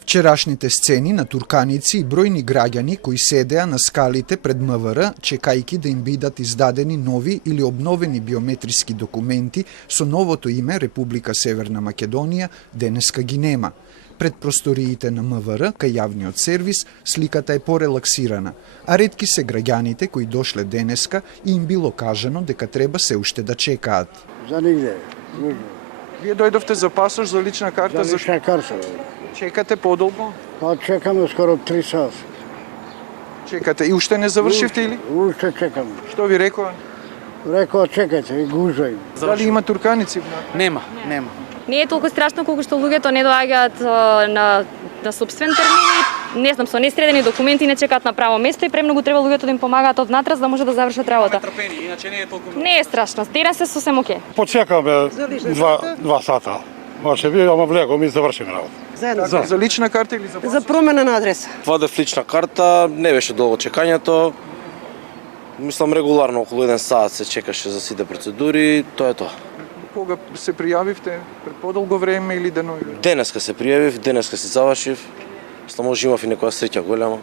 Вчерашните сцени на турканици и бројни граѓани кои седеа на скалите пред МВР, чекајки да им бидат издадени нови или обновени биометриски документи со новото име Република Северна Македонија, денеска ги нема. Пред просториите на МВР, кај јавниот сервис, сликата е порелаксирана, а ретки се граѓаните кои дошле денеска и им било кажано дека треба се уште да чекаат. За нигде. Вие дојдовте за пасош, за лична карта, За лична карта. чекате подолго? Па чекаме скоро 3 сата. Чекате и уште не завршивте или? Уште чекаме. Што ви рекоа? Рекоа чекајте, и гужај. Дали има турканици? Нема. Не е толку страшно колку што луѓето не доаѓаат на собствен термин. Не знам, со несредени документи не чекаат на право место и премногу треба луѓето да им помагаат од натрас да може да завршат работа. Иначе не е толку. Не е страшно, денес е сосем окей. Почекаме 2 сата. Може би, ама влегом и завршиме работа. За лична карта или за За промена на адреса. Вадев лична карта, не беше долго чекањето. Мислам регуларно околу 1 сат се чекаше за сите процедури, тоа е тоа. Кога се пријавивте? Пред подолго време или денови? Денеска се пријавив, денеска се завршив. Мислам може имав и некоја среќа голема.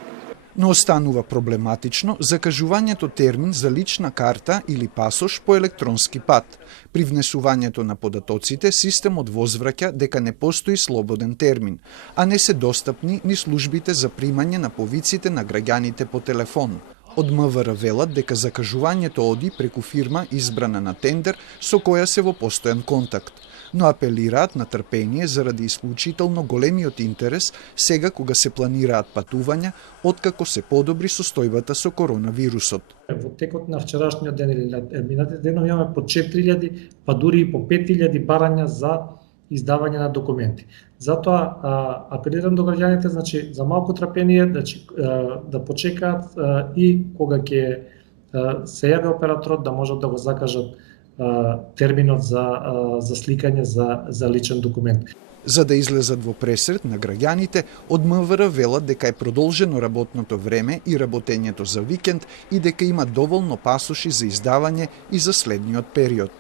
Но останува проблематично закажувањето термин за лична карта или пасош по електронски пат. При внесувањето на податоците, системот возвраќа дека не постои слободен термин, а не се достапни ни службите за примање на повиците на граѓаните по телефон. Од МВР велат дека закажувањето оди преку фирма избрана на тендер со која се во постојан контакт, но апелираат на трпение заради исклучително големиот интерес сега кога се планираат патувања откако се подобри состојбата со коронавирусот. Во текот на вчерашниот ден или минатите денови имаме по 4000, па дури и по 5000 барања за издавање на документи. Затоа апелирам до граѓаните, значи за малку трпение да почекаат и кога ќе се јави операторот да можат да го закажат терминот за сликање за личен документ. За да излезат во пресред на граѓаните, од МВР велат дека е продолжено работното време и работењето за викенд и дека има доволно пасоши за издавање и за следниот период.